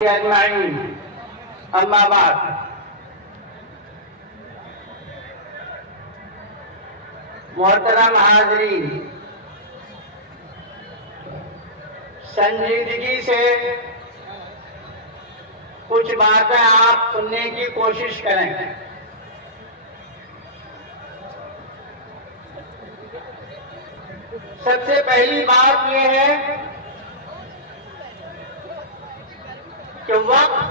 اجمعین اما بعد محترم حاضرین، سنجیدگی سے کچھ باتیں آپ سننے کی کوشش کریں۔ سب سے پہلی بات یہ ہے کہ وقت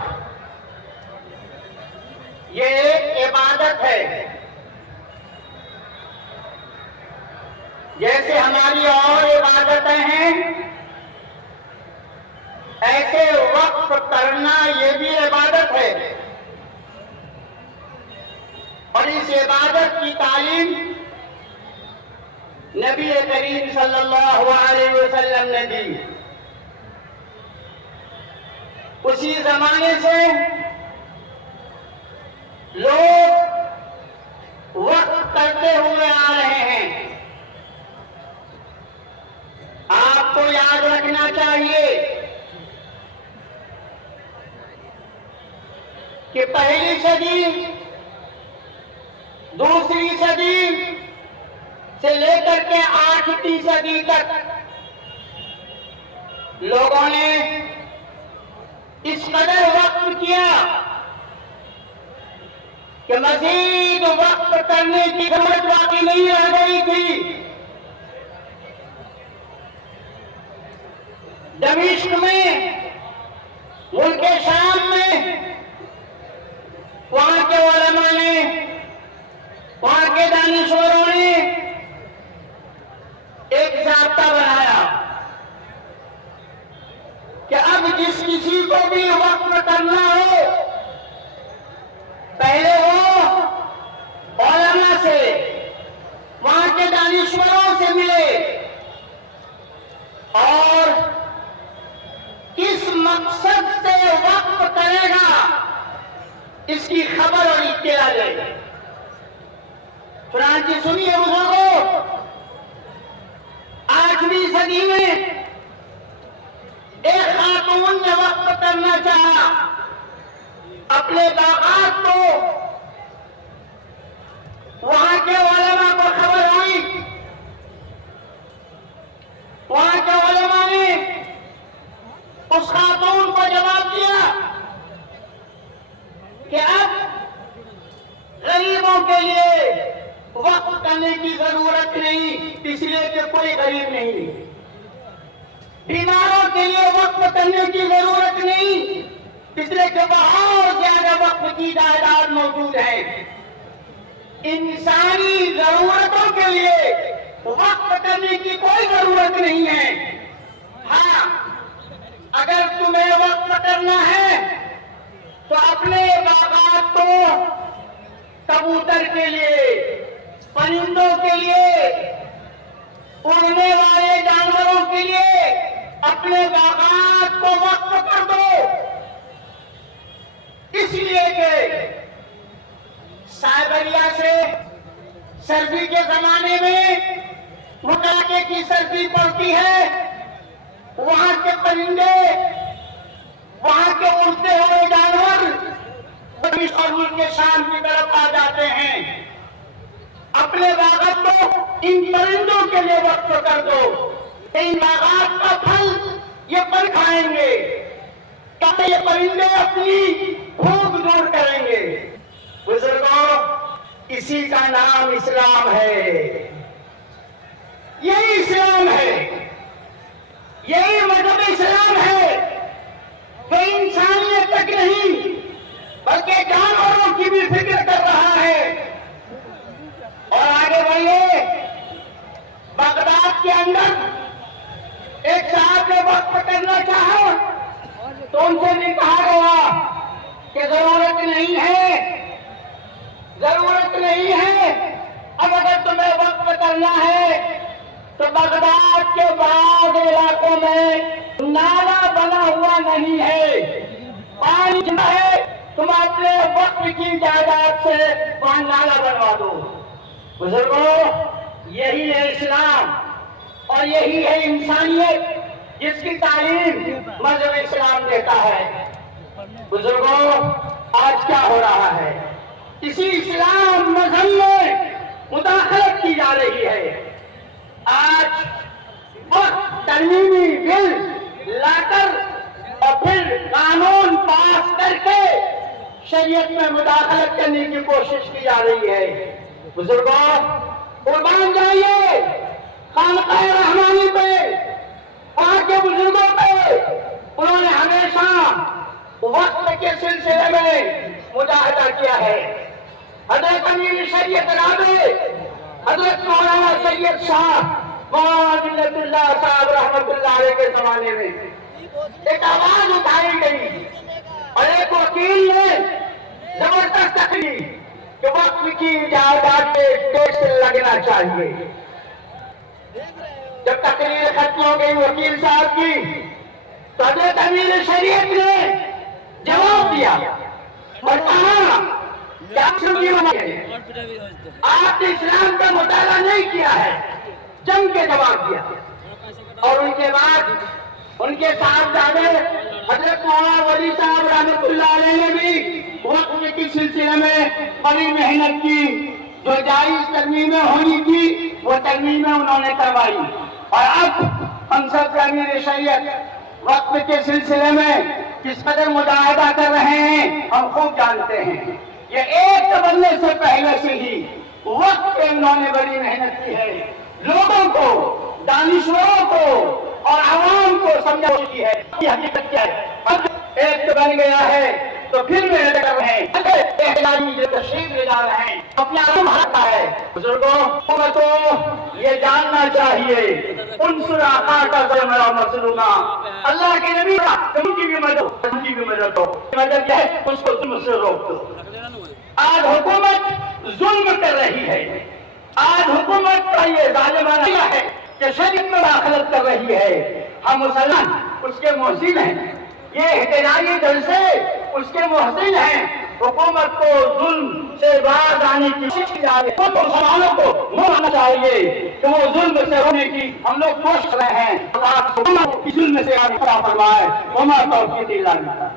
یہ ایک عبادت ہے، جیسے ہماری اور عبادتیں ہیں ایسے وقف کرنا یہ بھی عبادت ہے، اور اس عبادت کی تعلیم نبی کریم صلی اللہ علیہ وسلم نے دی۔ اسی زمانے سے لوگ وقت کرتے ہوئے آ رہے ہیں۔ آپ کو یاد رکھنا چاہیے کہ پہلی صدی، دوسری صدی سے لے کر کے 8ویں صدی تک لوگوں نے اس قدر وقف کیا کہ مزید وقف کرنے کی ضرورت باقی نہیں رہ گئی تھی۔ دمشق میں، ملک شام میں، وہاں کے علماء نے، وہاں کے دانشوروں نے ایک ضابطہ بنایا کہ اب جس کسی کو بھی وقف کرنا ہو، پہلے وہ علماء سے، وہاں کے دانشوروں سے ملے اور کس مقصد سے وقف کرے گا اس کی خبر اور اطلاع لے۔ چنانچہ سنیے بزرگوں، 8ویں صدی میں ایک خاتون نے وقف کرنا چاہا اپنے باغات کو۔ وہاں کے علماء کو خبر ہوئی، وہاں کے علماء نے اس خاتون کو جواب دیا کہ اب غریبوں کے لیے وقف کرنے کی ضرورت نہیں، اس لیے کہ کوئی غریب نہیں۔ بیماروں کے لیے وقف کرنے کی ضرورت نہیں، اس لیے کہ بہت زیادہ وقف کی جائیداد موجود ہے۔ انسانی ضرورتوں کے لیے وقف کرنے کی کوئی ضرورت نہیں ہے۔ ہاں، اگر تمہیں وقف کرنا ہے تو اپنے باغات کو کبوتر کے لیے، پرندوں کے لیے، اڑنے والے جانوروں کے لیے اپنے باغات کو وقف کر دو، اس لیے کہ سائبریا سے سردی کے زمانے میں مکاکے کی سردی پڑتی ہے، وہاں کے پرندے، وہاں کے اڑتے ہوئے جانور اور ملک کے شام کی طرف آ جاتے ہیں۔ اپنے باغات کو ان پرندوں کے لیے وقف کر دو، ان باغات کا پھل یہ پر کھائیں گے، تاکہ یہ پرندے اپنی بھوک دور کریں گے۔ بزرگوں، اسی کا نام اسلام ہے، یہی اسلام ہے، یہی مذہب اسلام ہے جو انسانیت تک نہیں بلکہ جانوروں کی بھی فکر کر رہا ہے۔ اور آگے بڑھیے، بغداد کے اندر ایک صاحب نے وقف کرنا چاہا تو ان سے بھی کہا گیا کہ ضرورت نہیں ہے، ضرورت نہیں ہے۔ اب اگر تمہیں وقف کرنا ہے تو بغداد کے بعض علاقوں میں نالا بنا ہوا نہیں ہے، پانی جمع ہے، تم اپنے وقف کی جائیداد سے وہاں نالا بنوا دو۔ بزرگوں، یہی ہے اسلام اور یہی ہے انسانیت جس کی تعلیم مذہب اسلام دیتا ہے۔ بزرگوں، آج کیا ہو رہا ہے؟ اسی اسلام مذہب میں مداخلت کی جا رہی ہے۔ آج وقت ترمیمی بل لا کر اور پھر قانون پاس کر کے شریعت میں مداخلت کرنے کی کوشش کی جا رہی ہے۔ بزرگوں، قربان جائیے خانقاہ رحمانی پہ، وہاں کے بزرگوں پہ، انہوں نے ہمیشہ وقت کے سلسلے میں مجاہدہ کیا ہے۔ حضرت امیر شریعت رابع حضرت مولانا سید شاہ مولانا اللہ صاحب رحمۃ اللہ علیہ کے زمانے میں ایک آواز اٹھائی گئی اور ایک وکیل نے زبردست تقریر کہ وقت کی جائیداد پہ ٹیکس لگنا چاہیے۔ جب تقریر ختم ہو گئی وکیل صاحب کی تو حضرت امیر شریعت نے جواب دیا اور کہا کہ آپ نے اسلام کا مطالعہ نہیں کیا ہے، جنگ کے جواب دیا۔ اور ان کے بعد ان کے صاحبزادے حضرت مولانا ولی صاحب رحمۃ اللہ علیہ نے بھی وقت کے سلسلے میں بڑی محنت کی، جو جائز ترمیمیں ہونی تھی وہ ترمیمیں انہوں نے کروائی۔ اور اب ہم سب امیر شریعت وقت کے سلسلے میں کس قدر مجاہدہ کر رہے ہیں ہم خوب جانتے ہیں۔ یہ ایک بننے سے پہلے سے ہی وقت پہ انہوں نے بڑی محنت کی ہے، لوگوں کو، دانشوروں کو اور عوام کو سمجھانے کی ہے یہ حقیقت کیا ہے۔ اب ایک بن گیا ہے تو پھر محنت کر رہے ہیں، احتجاجی جو تشریف لے جا رہے ہیں اپنا عالم ہاتھا ہے۔ بزرگوں، حکومت کو یہ جاننا چاہیے انصر اخاک ظالما مظلوما، اللہ کے نبی کا ان کی بھی مدد، ان کی بھی مدد ہو، مدد کیا ہے؟ اس کو ظلم سے روک دو۔ آج حکومت ظلم کر رہی ہے، آج حکومت کا یہ ظالمانہ ہے کہ شریعت میں داخلت کر رہی ہے۔ ہم مسلمان اس کے محسن ہیں، یہ احتجاجی جلسے اس کے محسن ہیں۔ حکومت کو ظلم سے باز آنے کی کوشش کی جا رہی ہے، مسلمانوں کو ہونا چاہیے کہ وہ ظلم سے ہونے کی ہم لوگ کوشش کر رہے ہیں۔ آپ ظلم سے فرمائے وما توفیقی الا باللہ۔